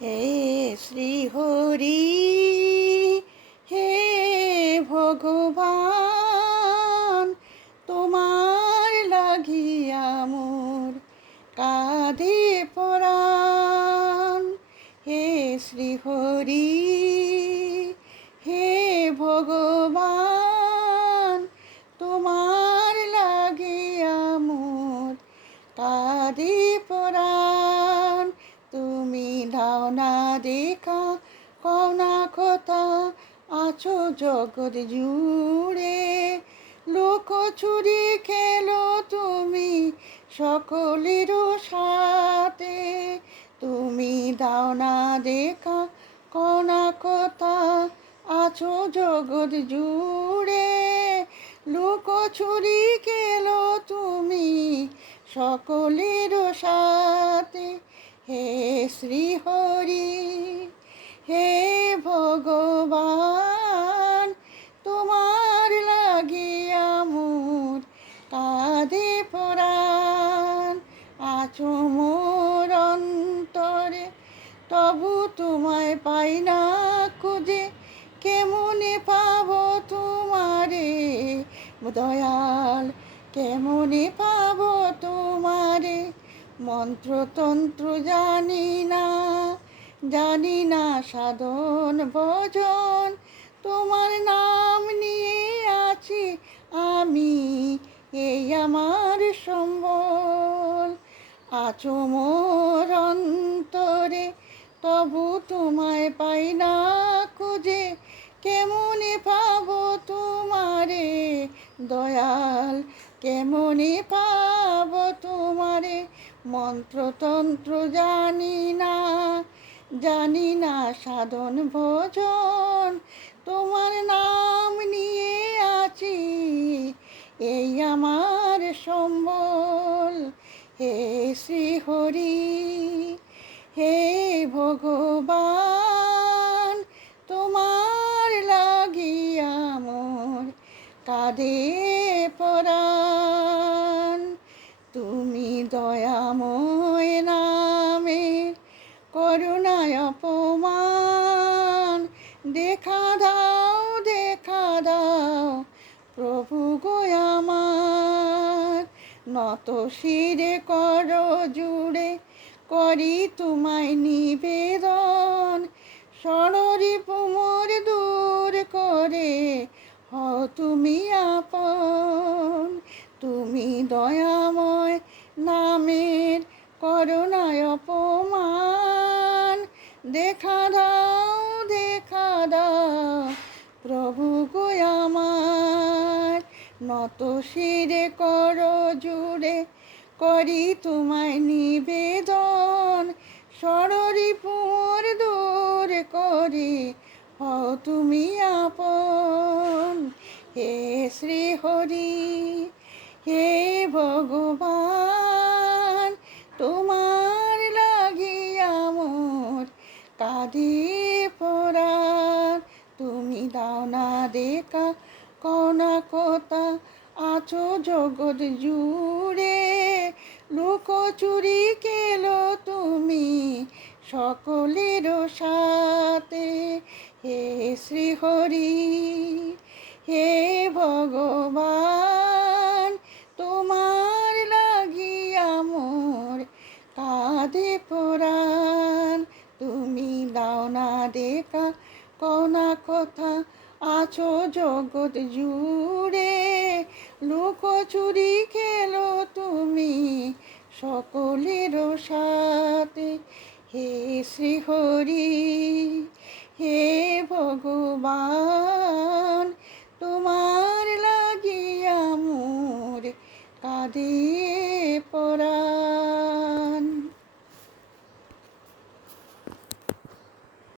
হে শ্রীহরি, হে ভগবান, তোমার লাগিয়া মোর কাঁদে পরাণ। হে শ্রীহরি, হে ভগবান, তোমার লাগিয়া মোর কাঁদে পরাণ। তুমি দাও না দেখা, কও না কথা, আছো জগৎ জুড়ে। লুকোচুরি খেলো তুমি সকলের সাথে। তুমি দাও না দেখা, কও না কথা, আছো জগৎ জুড়ে। লুকোচুরি খেলো তুমি সকলের সাথে। হে শ্রীহরি, হে ভগবান, তোমার লাগিয়া মোর কাঁদে পরাণ। আছো মোর অন্তরে, তবু তোমায় পাই না খুঁজে। কেমনে পাবো তোমারে দয়াল, কেমনে পাবো তোমারে। মন্ত্রতন্ত্র জানি না, জানি না সাধন ভজন। তোমার নাম নিয়ে আছি আমি, এই আমার সম্বল। আছো মোর অন্তরে, তবু তোমায় পাই না খুঁজে। কেমনে পাবো তোমারে দয়াল, কেমনে পাবো তোমারে। মন্ত্রতন্ত্র জানি না, জানি না সাধন ভজন। তোমার নাম নিয়ে আছি, এই আমার সম্বল। হে শ্রীহরি, হে ভগবান, তোমার লাগিয়া মোর কাঁদে পরাণ। তুমি দয়াময় নামের করুণায় অপমান। দেখা দাও, দেখা দাও প্রভু গো আমার। নত শিরে কর জুড়ে, করি তোমায় নিবেদন। ষড়রিপু মোর দূর করে, হও তুমি আপন। তুমি দয়াময় নামের করুণায় অপমান। দেখা দাও, দেখা দাও প্রভু গো আমার। নত শিরে কর জুড়ে, করি তোমায় নিবেদন। ষড়রিপু মোর দূর করে, হও তুমি আপন। হে শ্রীহরি, হে ভগবান, তোমার লাগিয়া মোর কাঁদে পরাণ। তুমি দাও না দেখা, কও না কথা, আছো জগৎ জুড়ে। লুকোচুরি খেলো তুমি সকলের সাথে। হে শ্রীহরি, হে ভগবান, তোমার লাগিয়া মোর কাঁদে পরাণ। তুমি দাও না দেখা, কও না কথা, আছো জগৎ জুড়ে। লুকোচুরি খেলো তুমি সকলের সাথে। হে শ্রীহরি, হে ভগবান, তোমার লাগিয়া মোর কাঁদে